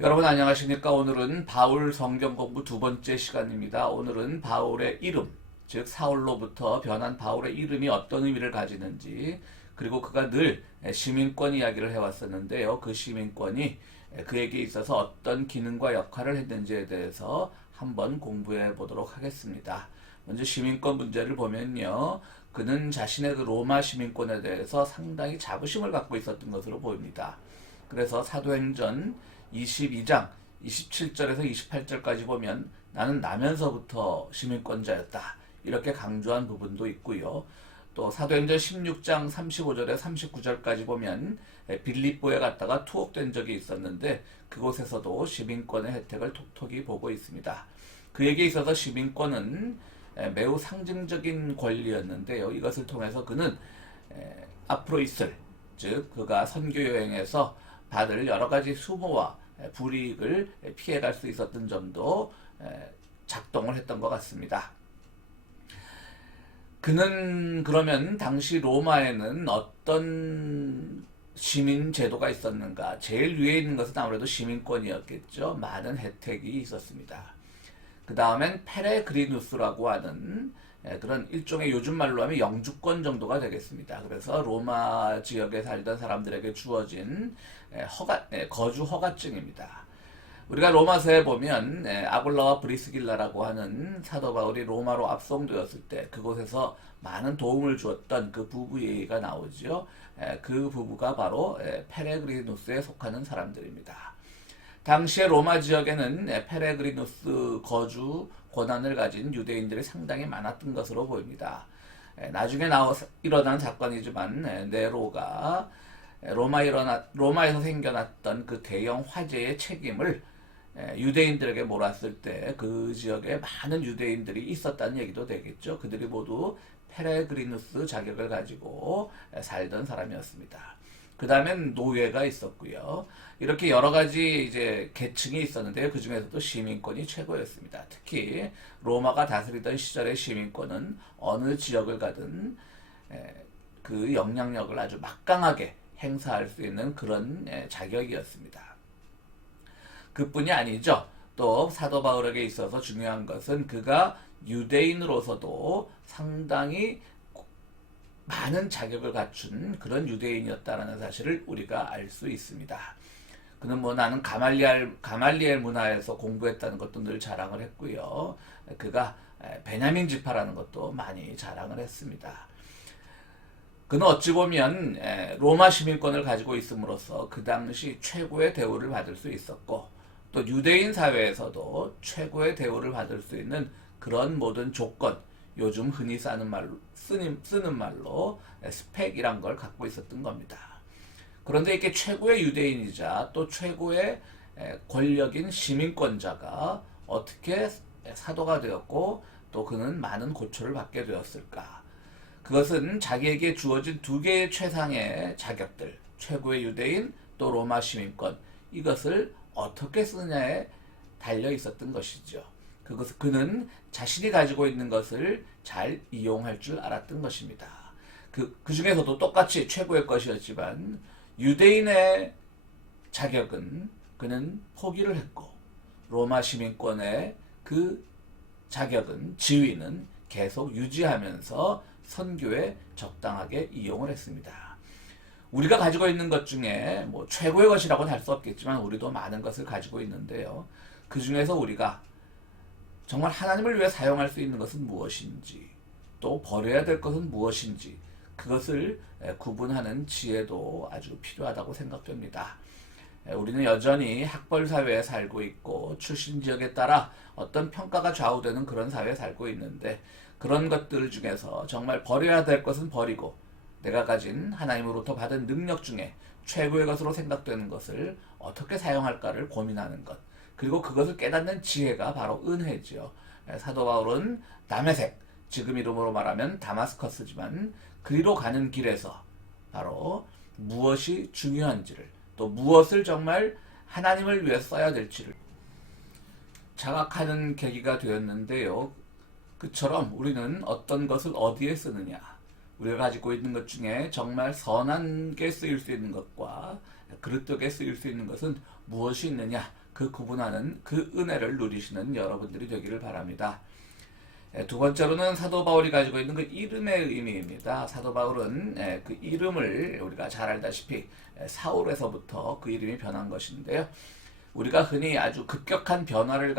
여러분 안녕하십니까? 오늘은 바울 성경 공부 두 번째 시간입니다. 오늘은 바울의 이름, 즉 사울로부터 변한 바울의 이름이 어떤 의미를 가지는지, 그리고 그가 늘 시민권 이야기를 해왔었는데요. 그 시민권이 그에게 있어서 어떤 기능과 역할을 했는지에 대해서 한번 공부해 보도록 하겠습니다. 먼저 시민권 문제를 보면요. 그는 자신의 그 로마 시민권에 대해서 상당히 자부심을 갖고 있었던 것으로 보입니다. 그래서 사도행전 22장 27절에서 28절까지 보면 나는 나면서부터 시민권자였다, 이렇게 강조한 부분도 있고요. 또 사도행전 16장 35절에 39절까지 보면 빌립보에 갔다가 투옥된 적이 있었는데 그곳에서도 시민권의 혜택을 톡톡히 보고 있습니다. 그에게 있어서 시민권은 매우 상징적인 권리였는데요. 이것을 통해서 그는 앞으로 있을, 즉 그가 선교 여행에서 받을 여러 가지 수모와 불이익을 피해갈 수 있었던 점도 작동을 했던 것 같습니다. 그는 그러면 당시 로마에는 어떤 시민 제도가 있었는가? 제일 위에 있는 것은 아무래도 시민권이었겠죠. 많은 혜택이 있었습니다. 그 다음엔 페레그리누스라고 하는 그런 일종의 요즘 말로 하면 영주권 정도가 되겠습니다. 그래서 로마 지역에 살던 사람들에게 주어진 거주 허가증입니다. 우리가 로마서에 보면 아굴라와 브리스길라라고 하는 사도 바울이 로마로 압송되었을 때 그곳에서 많은 도움을 주었던 그 부부 얘기가 나오죠. 그 부부가 바로 페레그리누스에 속하는 사람들입니다. 당시에 로마 지역에는 페레그리누스 거주 권한을 가진 유대인들이 상당히 많았던 것으로 보입니다. 나중에 일어난 사건이지만 네로가 로마에서 생겨났던 그 대형 화재의 책임을 유대인들에게 몰았을 때 그 지역에 많은 유대인들이 있었다는 얘기도 되겠죠. 그들이 모두 페레그리누스 자격을 가지고 살던 사람이었습니다. 그 다음엔 노예가 있었고요. 이렇게 여러 가지 이제 계층이 있었는데요. 그 중에서도 시민권이 최고였습니다. 특히 로마가 다스리던 시절의 시민권은 어느 지역을 가든 그 영향력을 아주 막강하게 행사할 수 있는 그런 자격이었습니다. 그뿐이 아니죠. 또 사도 바울에게 있어서 중요한 것은 그가 유대인으로서도 상당히 많은 자격을 갖춘 그런 유대인이었다는 사실을 우리가 알 수 있습니다. 그는 나는 가말리엘 문화에서 공부했다는 것도 늘 자랑을 했고요. 그가 베냐민 지파라는 것도 많이 자랑을 했습니다. 그는 어찌 보면 로마 시민권을 가지고 있음으로써 그 당시 최고의 대우를 받을 수 있었고, 또 유대인 사회에서도 최고의 대우를 받을 수 있는 그런 모든 조건, 요즘 흔히 쓰는 말로 스펙이란 걸 갖고 있었던 겁니다. 그런데 이렇게 최고의 유대인이자 또 최고의 권력인 시민권자가 어떻게 사도가 되었고 또 그는 많은 고초를 받게 되었을까? 그것은 자기에게 주어진 두 개의 최상의 자격들, 최고의 유대인 또 로마 시민권, 이것을 어떻게 쓰느냐에 달려 있었던 것이죠. 그는 자신이 가지고 있는 것을 잘 이용할 줄 알았던 것입니다. 그 중에서도 똑같이 최고의 것이었지만 유대인의 자격은 그는 포기를 했고, 로마 시민권의 그 자격은, 지위는 계속 유지하면서 선교에 적당하게 이용을 했습니다. 우리가 가지고 있는 것 중에 최고의 것이라고는 할 수 없겠지만 우리도 많은 것을 가지고 있는데요. 그 중에서 우리가 정말 하나님을 위해 사용할 수 있는 것은 무엇인지, 또 버려야 될 것은 무엇인지, 그것을 구분하는 지혜도 아주 필요하다고 생각됩니다. 우리는 여전히 학벌 사회에 살고 있고 출신 지역에 따라 어떤 평가가 좌우되는 그런 사회에 살고 있는데, 그런 것들 중에서 정말 버려야 될 것은 버리고 내가 가진 하나님으로부터 받은 능력 중에 최고의 것으로 생각되는 것을 어떻게 사용할까를 고민하는 것, 그리고 그것을 깨닫는 지혜가 바로 은혜죠. 사도 바울은 다메섹, 지금 이름으로 말하면 다마스커스지만 그리로 가는 길에서 바로 무엇이 중요한지를, 또 무엇을 정말 하나님을 위해 써야 될지를 자각하는 계기가 되었는데요. 그처럼 우리는 어떤 것을 어디에 쓰느냐, 우리가 가지고 있는 것 중에 정말 선한 게 쓰일 수 있는 것과 그릇되게 쓰일 수 있는 것은 무엇이 있느냐, 그 구분하는 그 은혜를 누리시는 여러분들이 되기를 바랍니다. 두 번째로는 사도 바울이 가지고 있는 그 이름의 의미입니다. 사도 바울은 그 이름을 우리가 잘 알다시피 사울에서부터 그 이름이 변한 것인데요. 우리가 흔히 아주 급격한 변화를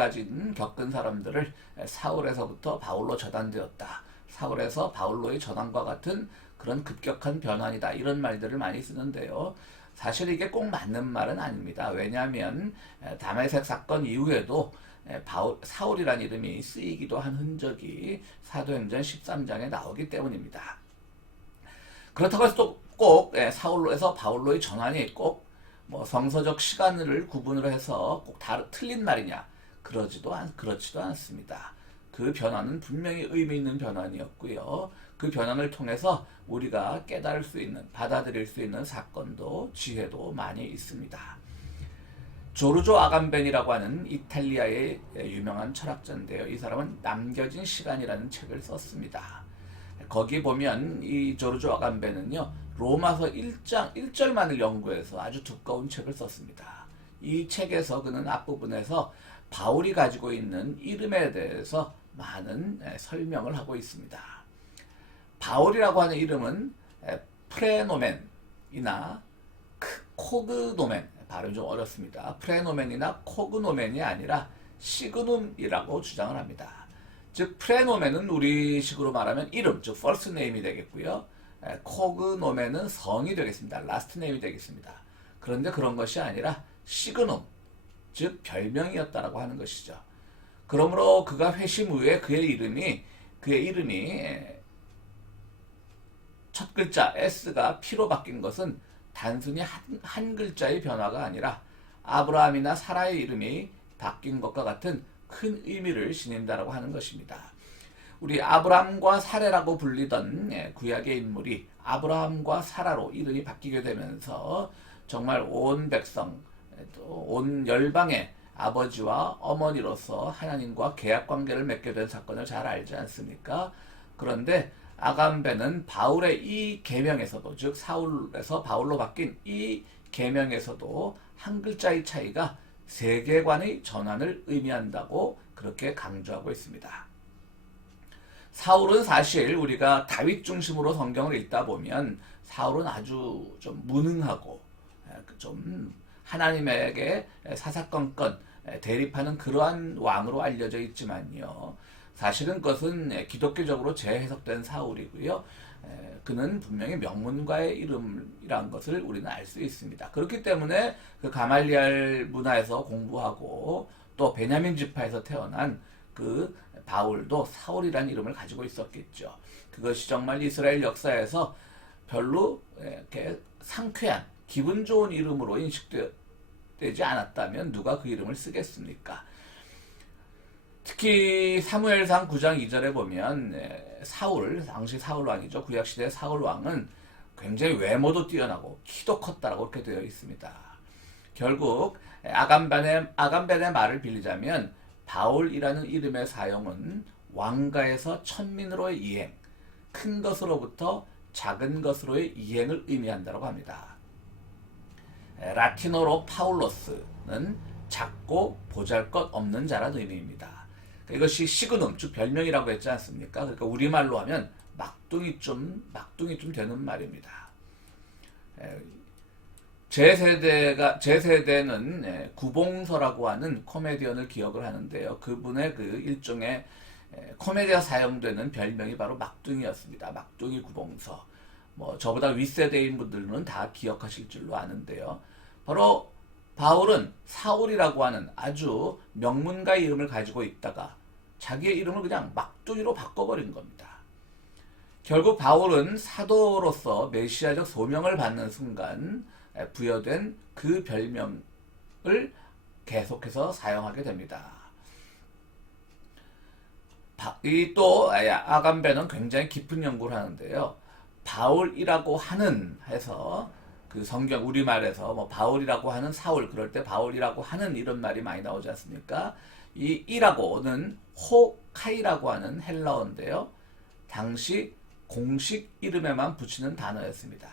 겪은 사람들을 사울에서부터 바울로 전환되었다. 사울에서 바울로의 전환과 같은 그런 급격한 변환이다. 이런 말들을 많이 쓰는데요. 사실 이게 꼭 맞는 말은 아닙니다. 왜냐하면 다메섹 사건 이후에도 사울이라는 이름이 쓰이기도 한 흔적이 사도행전 13장에 나오기 때문입니다. 그렇다고 해서 또 꼭 사울로에서 바울로의 전환이 꼭 성서적 시간을 구분을 해서 꼭 틀린 말이냐? 그렇지도 않습니다. 그 변화는 분명히 의미 있는 변환이었고요. 그 변환을 통해서 우리가 깨달을 수 있는, 받아들일 수 있는 사건도 지혜도 많이 있습니다. 조르조 아감벤이라고 하는 이탈리아의 유명한 철학자인데요. 이 사람은 남겨진 시간이라는 책을 썼습니다. 거기 보면 이 조르조 아감벤은요, 로마서 1절만을 연구해서 아주 두꺼운 책을 썼습니다. 이 책에서 그는 앞부분에서 바울이 가지고 있는 이름에 대해서 많은 설명을 하고 있습니다. 바울이라고 하는 이름은 프레노멘이나 코그노멘, 발음이 좀 어렵습니다. 프레노멘이나 코그노멘이 아니라 시그눔이라고 주장을 합니다. 즉 프레노멘은 우리식으로 말하면 이름, 즉 first name이 되겠고요. 코그노멘은 성이 되겠습니다. last name이 되겠습니다. 그런데 그런 것이 아니라 시그눔, 즉 별명이었다라고 하는 것이죠. 그러므로 그가 회심 후에 그의 이름이 첫 글자 S가 P로 바뀐 것은 단순히 한 글자의 변화가 아니라 아브라함이나 사라의 이름이 바뀐 것과 같은 큰 의미를 지닌다라고 하는 것입니다. 우리 아브라함과 사라라고 불리던 구약의 인물이 아브라함과 사라로 이름이 바뀌게 되면서 정말 온 백성, 온 열방의 아버지와 어머니로서 하나님과 계약 관계를 맺게 된 사건을 잘 알지 않습니까? 그런데 아감벤은 바울의 이 계명에서도, 즉 사울에서 바울로 바뀐 이 계명에서도 한 글자의 차이가 세계관의 전환을 의미한다고 그렇게 강조하고 있습니다. 사울은 사실 우리가 다윗 중심으로 성경을 읽다 보면 사울은 아주 좀 무능하고 좀 하나님에게 사사건건 대립하는 그러한 왕으로 알려져 있지만요. 사실은 그것은 기독교적으로 재해석된 사울이고요. 그는 분명히 명문가의 이름이란 것을 우리는 알 수 있습니다. 그렇기 때문에 그 가말리알 문화에서 공부하고 또 베냐민 지파에서 태어난 그 바울도 사울이라는 이름을 가지고 있었겠죠. 그것이 정말 이스라엘 역사에서 별로 이렇게 상쾌한 기분 좋은 이름으로 인식되지 않았다면 누가 그 이름을 쓰겠습니까? 특히 사무엘상 9장 2절에 보면 당시 사울 왕이죠. 구약시대 사울 왕은 굉장히 외모도 뛰어나고 키도 컸다라고 이렇게 되어 있습니다. 결국 아감벤의 말을 빌리자면 바울이라는 이름의 사용은 왕가에서 천민으로의 이행, 큰 것으로부터 작은 것으로의 이행을 의미한다고 합니다. 라틴어로 파울로스는 작고 보잘것없는 자라는 의미입니다. 이것이 시그눔, 즉 별명이라고 했지 않습니까? 그러니까 우리말로 하면 막둥이 좀 되는 말입니다. 제 세대는 구봉서라고 하는 코미디언을 기억을 하는데요. 그분의 그 일종의 코미디에 사용되는 별명이 바로 막둥이였습니다. 막둥이 구봉서. 저보다 윗세대인 분들은 다 기억하실 줄로 아는데요. 바로 바울은 사울이라고 하는 아주 명문가의 이름을 가지고 있다가 자기의 이름을 그냥 막둥이로 바꿔버린 겁니다. 결국 바울은 사도로서 메시아적 소명을 받는 순간 부여된 그 별명을 계속해서 사용하게 됩니다. 또 아감벤은 굉장히 깊은 연구를 하는데요. 바울이라고 하는 해서 그 성경 우리말에서 바울이라고 하는 사울, 그럴 때 바울이라고 하는 이런 말이 많이 나오지 않습니까? 이 이라고는 호카이라고 하는 헬라어인데요. 당시 공식 이름에만 붙이는 단어였습니다.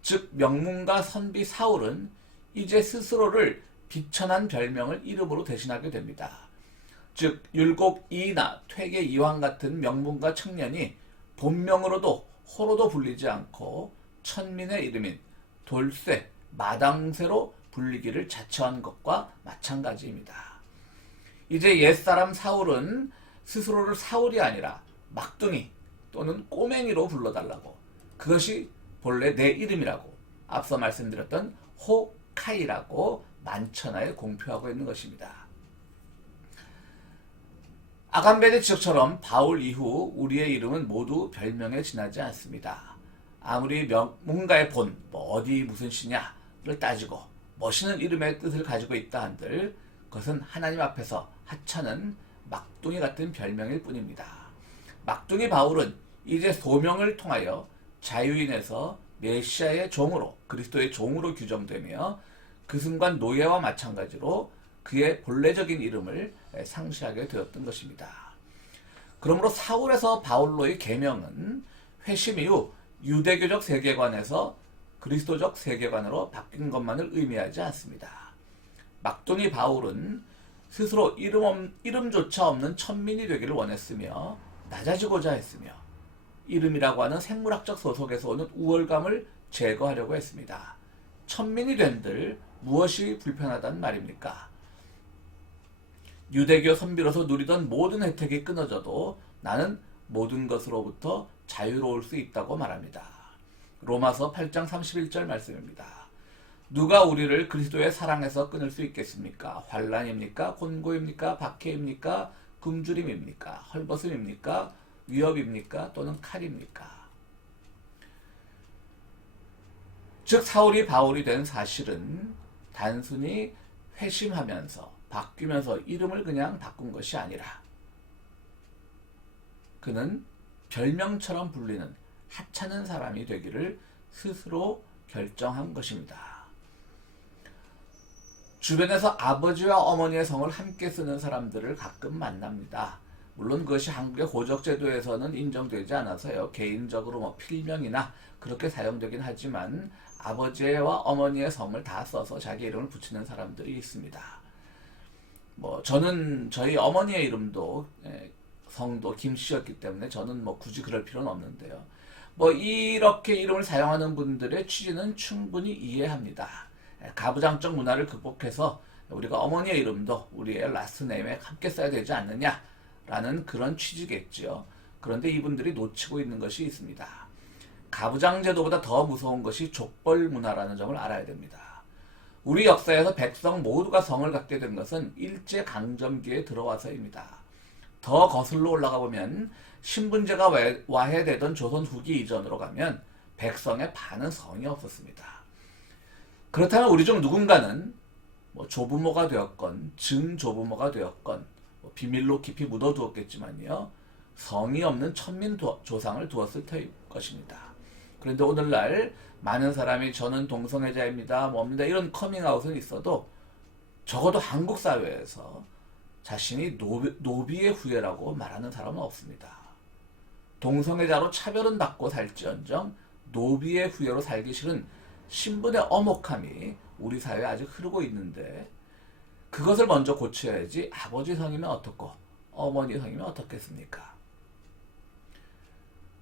즉 명문가 선비 사울은 이제 스스로를 비천한 별명을 이름으로 대신하게 됩니다. 즉 율곡 이나 퇴계 이황 같은 명문가 청년이 본명으로도 호로도 불리지 않고 천민의 이름인 돌쇠, 마당쇠로 불리기를 자처한 것과 마찬가지입니다. 이제 옛사람 사울은 스스로를 사울이 아니라 막둥이 또는 꼬맹이로 불러달라고, 그것이 본래 내 이름이라고 앞서 말씀드렸던 호카이라고 만천하에 공표하고 있는 것입니다. 아간베드 지적처럼 바울 이후 우리의 이름은 모두 별명에 지나지 않습니다. 아무리 뭔가의 본, 어디 무슨 시냐를 따지고 멋있는 이름의 뜻을 가지고 있다 한들 그것은 하나님 앞에서 하찮은 막둥이 같은 별명일 뿐입니다. 막둥이 바울은 이제 소명을 통하여 자유인에서 메시아의 종으로, 그리스도의 종으로 규정되며 그 순간 노예와 마찬가지로 그의 본래적인 이름을 상실하게 되었던 것입니다. 그러므로 사울에서 바울로의 계명은 회심 이후 유대교적 세계관에서 그리스도적 세계관으로 바뀐 것만을 의미하지 않습니다. 막둥이 바울은 스스로 이름조차 없는 천민이 되기를 원했으며 낮아지고자 했으며 이름이라고 하는 생물학적 소속에서 오는 우월감을 제거하려고 했습니다. 천민이 된들 무엇이 불편하단 말입니까? 유대교 선비로서 누리던 모든 혜택이 끊어져도 나는 모든 것으로부터 자유로울 수 있다고 말합니다. 로마서 8장 31절 말씀입니다. 누가 우리를 그리스도의 사랑에서 끊을 수 있겠습니까? 환난입니까? 곤고입니까? 박해입니까? 굶주림입니까? 헐벗음입니까? 위협입니까? 또는 칼입니까? 즉 사울이 바울이 된 사실은 단순히 회심하면서 바뀌면서 이름을 그냥 바꾼 것이 아니라 그는 별명처럼 불리는 하찮은 사람이 되기를 스스로 결정한 것입니다. 주변에서 아버지와 어머니의 성을 함께 쓰는 사람들을 가끔 만납니다. 물론 그것이 한국의 호적제도에서는 인정되지 않아서요. 개인적으로 필명이나 그렇게 사용되긴 하지만 아버지와 어머니의 성을 다 써서 자기 이름을 붙이는 사람들이 있습니다. 저는 저희 어머니의 이름도 성도 김씨였기 때문에 저는 굳이 그럴 필요는 없는데요. 이렇게 이름을 사용하는 분들의 취지는 충분히 이해합니다. 가부장적 문화를 극복해서 우리가 어머니의 이름도 우리의 라스트 네임에 함께 써야 되지 않느냐라는 그런 취지겠지요. 그런데 이분들이 놓치고 있는 것이 있습니다. 가부장 제도보다 더 무서운 것이 족벌 문화라는 점을 알아야 됩니다. 우리 역사에서 백성 모두가 성을 갖게 된 것은 일제강점기에 들어와서입니다. 더 거슬러 올라가 보면 신분제가 와해되던 조선 후기 이전으로 가면 백성의 반은 성이 없었습니다. 그렇다면 우리 중 누군가는 조부모가 되었건 증조부모가 되었건 비밀로 깊이 묻어두었겠지만요. 성이 없는 천민 조상을 두었을 터일 것입니다. 그런데 오늘날 많은 사람이 저는 동성애자입니다, 이런 커밍아웃은 있어도 적어도 한국 사회에서 자신이 노비의 후예라고 말하는 사람은 없습니다. 동성애자로 차별은 받고 살지언정 노비의 후예로 살기 싫은 신분의 엄혹함이 우리 사회에 아직 흐르고 있는데 그것을 먼저 고쳐야지 아버지 성이면 어떻고 어머니 성이면 어떻겠습니까?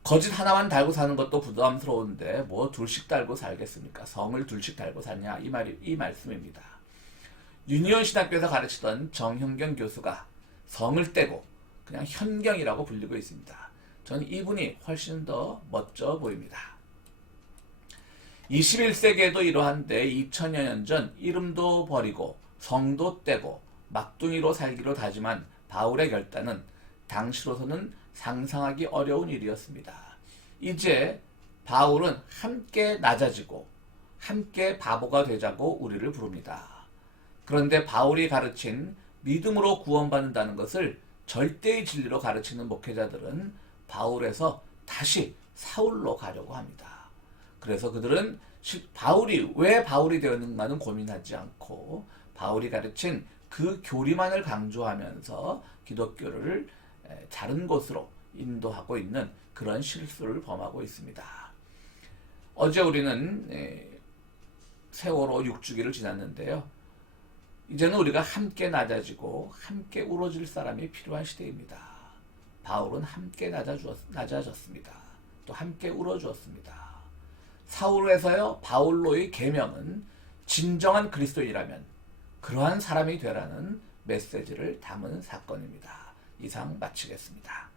거짓 하나만 달고 사는 것도 부담스러운데 둘씩 달고 살겠습니까? 성을 둘씩 달고 사냐 이 말씀입니다. 유니온 신학교에서 가르치던 정형경 교수가 성을 떼고 그냥 현경이라고 불리고 있습니다. 저는 이분이 훨씬 더 멋져 보입니다. 21세기에도 이러한데 2000여 년 전 이름도 버리고 성도 떼고 막둥이로 살기로 다짐한 바울의 결단은 당시로서는 상상하기 어려운 일이었습니다. 이제 바울은 함께 낮아지고 함께 바보가 되자고 우리를 부릅니다. 그런데 바울이 가르친 믿음으로 구원받는다는 것을 절대의 진리로 가르치는 목회자들은 바울에서 다시 사울로 가려고 합니다. 그래서 그들은 바울이 왜 바울이 되었는가는 고민하지 않고 바울이 가르친 그 교리만을 강조하면서 기독교를 다른 곳으로 인도하고 있는 그런 실수를 범하고 있습니다. 어제 우리는 세월호 6주기를 지났는데요. 이제는 우리가 함께 낮아지고 함께 울어줄 사람이 필요한 시대입니다. 바울은 함께 낮아졌습니다. 또 함께 울어주었습니다. 사울에서요 바울로의 계명은 진정한 그리스도인이라면 그러한 사람이 되라는 메시지를 담은 사건입니다. 이상 마치겠습니다.